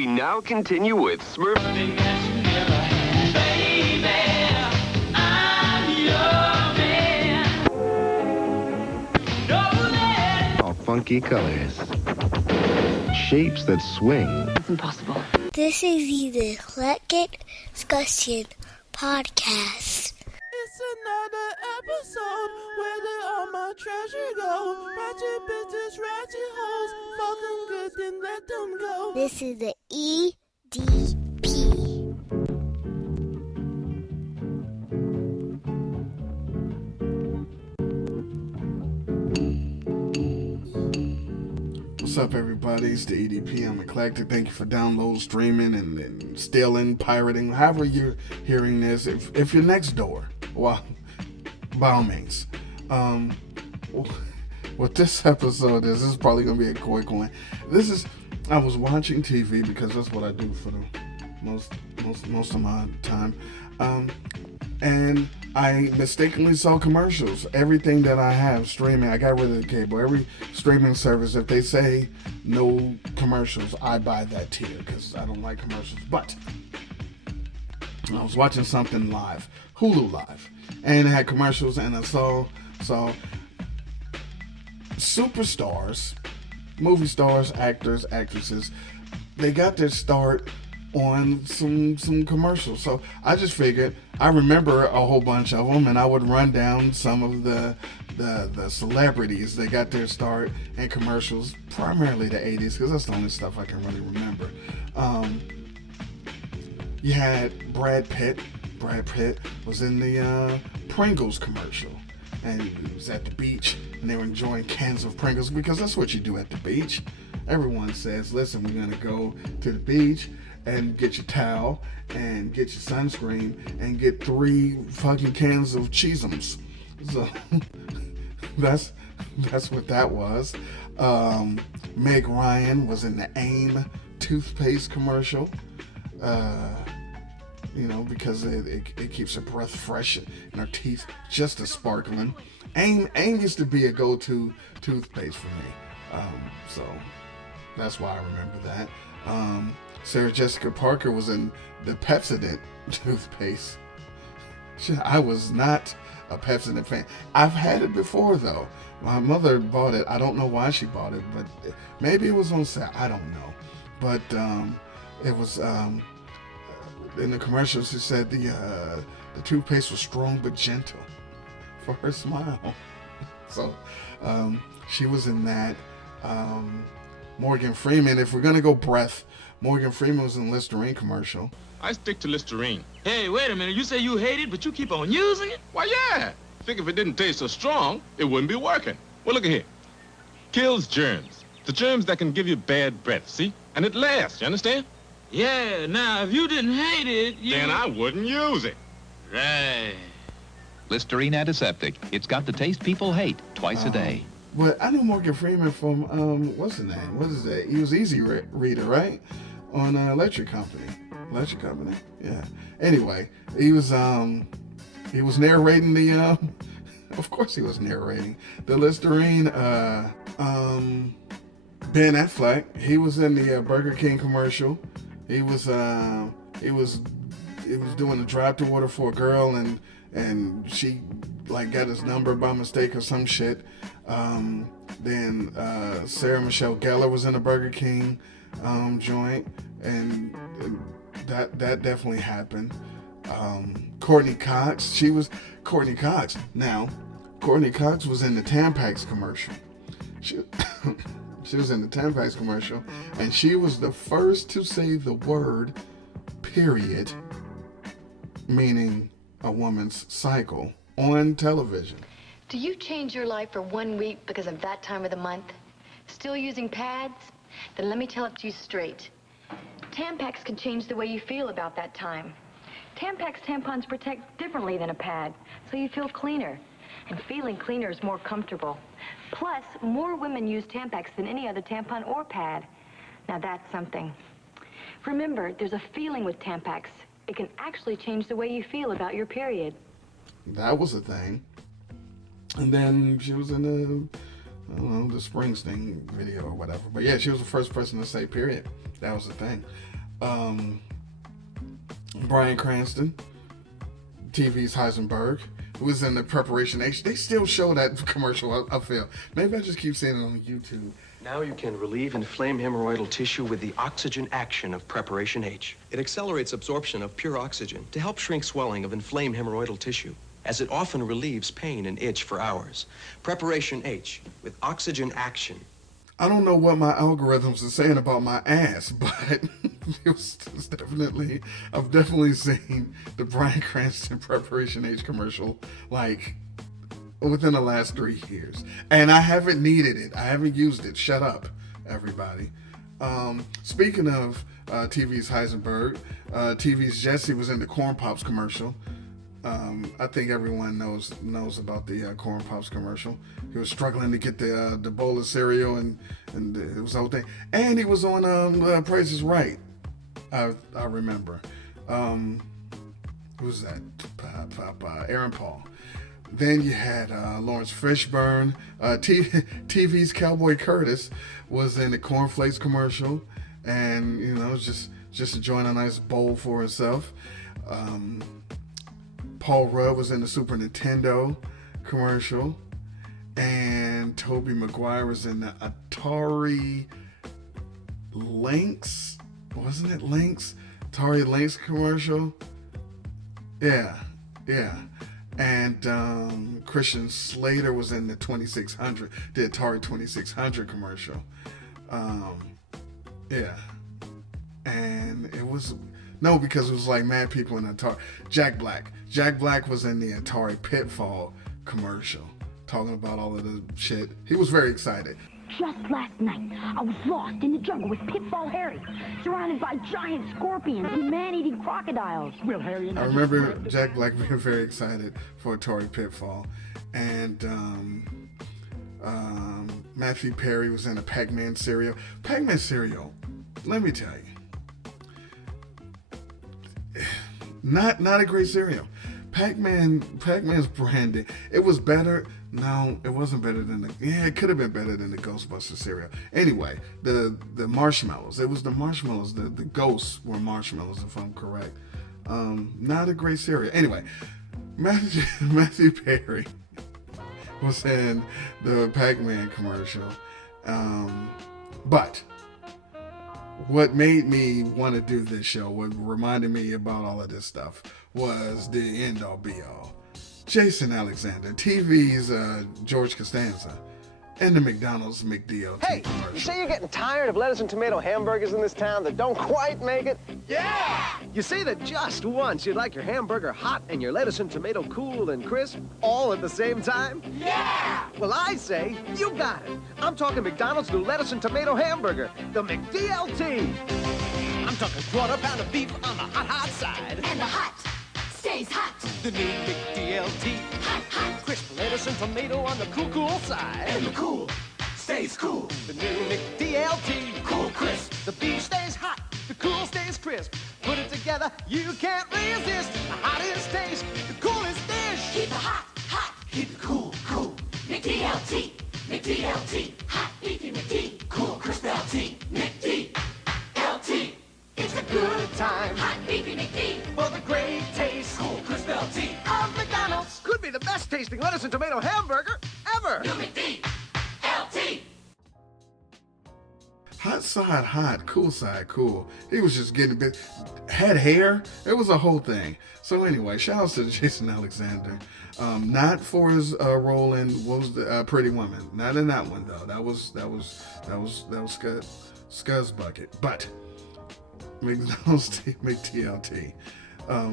We now continue with Smurf. All funky colors. Shapes that swing. It's impossible. This is the Eclectic Discussion Podcast. It's another episode where did all my treasure go? Ratchet bitches, ratchet hoes, fuck them good, then let them go. This is the EDP. What's up, everybody? It's the EDP. I'm Eclectic. Thank you for downloading, streaming, and stealing, pirating, however you're hearing this. If you're next door, well, by all means. What this episode is probably going to be a quick one. I was watching TV because that's what I do for the most of my time. And I mistakenly saw commercials. Everything that I have streaming, I got rid of the cable. Every streaming service, if they say no commercials, I buy that tier because I don't like commercials. But I was watching something live, Hulu Live, and it had commercials, and I saw superstars, movie stars, actors, actresses. They got their start on some commercials. So I just figured, I remember a whole bunch of them, and I would run down some of the celebrities that got their start in commercials, primarily the 80s, because that's the only stuff I can really remember. You had Brad Pitt. Brad Pitt was in the Pringles commercial, and he was at the beach, and they were enjoying cans of Pringles, because that's what you do at the beach. Everyone says, listen, we're going to go to the beach and get your towel and get your sunscreen and get 3 fucking cans of Cheezums. So that's what that was. Meg Ryan was in the AIM toothpaste commercial. Because it keeps her breath fresh and her teeth just as sparkling. AIM used to be a go-to toothpaste for me. So that's why I remember that. Sarah Jessica Parker was in the Pepsodent toothpaste. I was not a Pepsodent fan. I've had it before, though. My mother bought it. I don't know why she bought it, but maybe it was on sale. I don't know. But it was in the commercials. It said the toothpaste was strong but gentle for her smile. So she was in that. Morgan Freeman. If we're gonna go breath, Morgan Freeman was in the Listerine commercial. I stick to Listerine. Hey, wait a minute. You say you hate it, but you keep on using it? Why, yeah. Think if it didn't taste so strong, it wouldn't be working. Well, look at here. Kills germs. The germs that can give you bad breath, see? And it lasts, you understand? Yeah, now, if you didn't hate it, then I wouldn't use it. Right. Listerine Antiseptic. It's got the taste people hate twice a day. But I knew Morgan Freeman from, what's his name? What is that? He was Easy Reader, right? On Electric Company. Electric Company, yeah. Anyway, he was narrating the, of course he was narrating the Listerine, Ben Affleck. He was in the Burger King commercial. He was doing the drive-thru order for a girl, and she like got his number by mistake or some shit. Then Sarah Michelle Gellar was in a Burger King joint, and that definitely happened. Courtney Cox, she was Courtney Cox. Now, Courtney Cox was in the Tampax commercial. She was in the Tampax commercial, and she was the first to say the word period, meaning a woman's cycle, on television. Do you change your life for 1 week because of that time of the month? Still using pads? Then let me tell it to you straight. Tampax can change the way you feel about that time. Tampax tampons protect differently than a pad, so you feel cleaner. And feeling cleaner is more comfortable. Plus, more women use Tampax than any other tampon or pad. Now that's something. Remember, there's a feeling with Tampax. It can actually change the way you feel about your period. That was a thing. And then she was in the Springsteen video or whatever. But yeah, she was the first person to say period. That was the thing. Bryan Cranston, TV's Heisenberg, who was in the Preparation H. They still show that commercial, I feel. Maybe I just keep seeing it on YouTube. Now you can relieve inflamed hemorrhoidal tissue with the oxygen action of Preparation H. It accelerates absorption of pure oxygen to help shrink swelling of inflamed hemorrhoidal tissue, as it often relieves pain and itch for hours. Preparation H with oxygen action. I don't know what my algorithms are saying about my ass, but it's definitely, I've definitely seen the Bryan Cranston Preparation H commercial, like, within the last 3 years. And I haven't needed it. I haven't used it. Shut up, everybody. Speaking of TV's Heisenberg, TV's Jesse was in the Corn Pops commercial. I think everyone knows about the Corn Pops commercial. He was struggling to get the bowl of cereal, and it was the whole thing. And he was on Price is Right. I remember. Who's that? Aaron Paul. Then you had Lawrence Fishburne. TV's Cowboy Curtis was in the Corn Flakes commercial, and just enjoying a nice bowl for himself. Paul Rudd was in the Super Nintendo commercial, and Tobey Maguire was in the Atari Lynx. Wasn't it Lynx? Atari Lynx commercial. Yeah. And Christian Slater was in the 2600, the Atari 2600 commercial. Yeah. And it was, no, because it was like mad people in Atari. Jack Black was in the Atari Pitfall commercial, talking about all of the shit. He was very excited. Just last night, I was lost in the jungle with Pitfall Harry, surrounded by giant scorpions and man-eating crocodiles. Will Harry and I remember Jack Black being very excited for Atari Pitfall. And Matthew Perry was in a Pac-Man cereal. Pac-Man cereal, let me tell you, not a great cereal. Pac-Man's branding, it was better. No, it wasn't better than it could have been better than the Ghostbusters cereal. Anyway, the marshmallows. It was the marshmallows. The ghosts were marshmallows, if I'm correct. Not a great cereal. Anyway, Matthew Perry was in the Pac-Man commercial. But what made me want to do this show, what reminded me about all of this stuff, was the end-all be-all. Jason Alexander, TV's George Costanza, and the McDonald's McDLT. Hey, you say you're getting tired of lettuce and tomato hamburgers in this town that don't quite make it? Yeah! You say that just once you'd like your hamburger hot and your lettuce and tomato cool and crisp all at the same time? Yeah! Well, I say you got it. I'm talking McDonald's new lettuce and tomato hamburger, the McDLT. I'm talking quarter pound of beef on the hot side. And the hot stays hot. The new McDLT. Hot. Crisp lettuce and tomato on the cool side. And the cool stays cool. The new McDLT. Cool crisp. The beef stays hot. The cool stays crisp. Put it together, you can't resist. The hottest taste, the coolest dish. Keep it hot. Keep it cool. McDLT. Hot beefy McD. Cool crisp LT. McDLT. It's a good time. Hot beefy McD. For the great taste. Cool crisp LT. Of McDonald's. Could be the best tasting lettuce and tomato hamburger ever. New McDLT. Hot side hot, cool side cool. He was just getting a bit, had hair. It was a whole thing. So anyway, shout out to Jason Alexander. Not for his role in what was the Pretty Woman. Not in that one though. That was Scuzz Bucket. But McDonald's McDLT.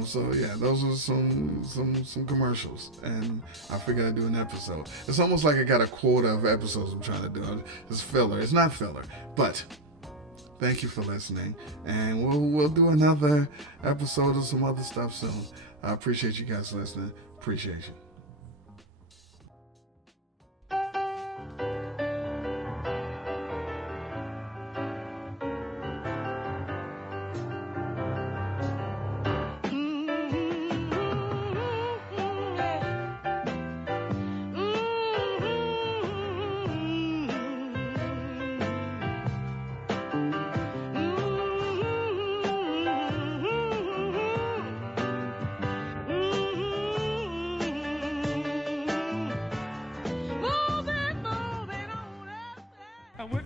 So yeah, those are some commercials, and I figured I'd do an episode. It's almost like I got a quota of episodes I'm trying to do. It's filler. It's not filler, but thank you for listening, and we'll do another episode of some other stuff soon. I appreciate you guys listening. Appreciate you.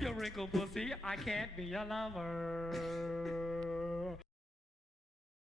your wrinkled pussy, I can't be your lover.